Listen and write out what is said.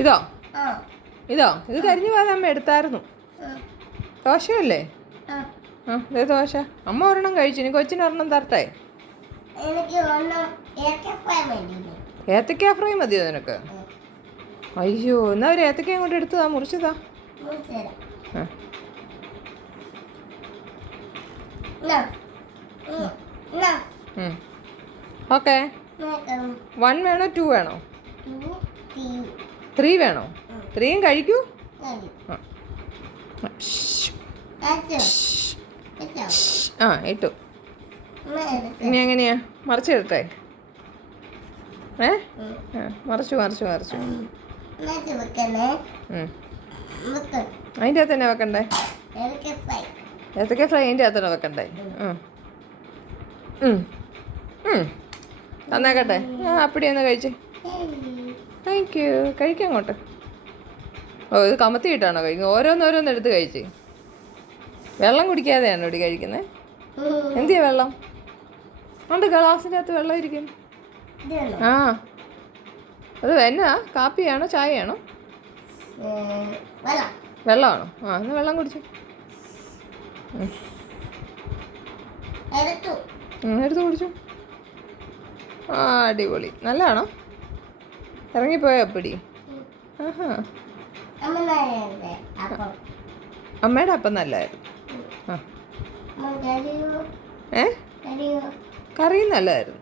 ഇതോ ഇതോ ഇത് കരിഞ്ഞു പോകാതെ അമ്മ എടുത്തായിരുന്നു. ദോശയല്ലേ? ഇതേ ദോശ. അമ്മ ഒരെണ്ണം കഴിച്ചു, ഇനി കൊച്ചിന് ഒരെണ്ണം തരട്ടെ? ഏത്തക്ക ഫ്രൈ മതിയോ നിനക്ക്? അയ്യോ, എന്നാ ഒരു ഏത്തക്ക അങ്ങോട്ട് എടുത്തതാ, മുറിച്ചതാ. ഓക്കെ. 1 വേണോ 2 വേണോ? 3 വേണോ? 3യും കഴിക്കൂ. ഇട്ടു. ഇനി എങ്ങനെയാ മറിച്ചിടട്ടെ? മറിച്ചു. അതിൻ്റെ അകത്ത് തന്നെ വെക്കണ്ടേ? ഏത്തക്ക ഫ്രൈ അതിൻ്റെ അകത്ത് തന്നെ വെക്കണ്ടേ? തന്നേക്കട്ടെ. അപ്പടിയൊന്ന് കഴിച്ചേ. Thank you. കഴിക്കാം അങ്ങോട്ട്. ഇത് കമത്തിയിട്ടാണോ കഴിക്കുന്നത്? ഓരോന്നോരോന്ന് എടുത്ത് കഴിച്ച്. വെള്ളം കുടിക്കാതെയാണോ ഇവിടെ കഴിക്കുന്നത്? എന്തിയാ വെള്ളം? ഉണ്ട്, ഗ്ലാസിൻ്റെ അകത്ത് വെള്ളം ഇരിക്കും. അത് എന്നാ, കാപ്പിയാണോ ചായയാണോ? വെള്ളമാണോ? എന്നാ വെള്ളം കുടിച്ചു. എടുത്ത് കുടിച്ചു. അടിപൊളി. നല്ലതാണോ? ഇറങ്ങിപ്പോയോ അപ്പടി? അമ്മയുടെ അപ്പം നല്ലതായിരുന്നു. കറിയും നല്ലതായിരുന്നു.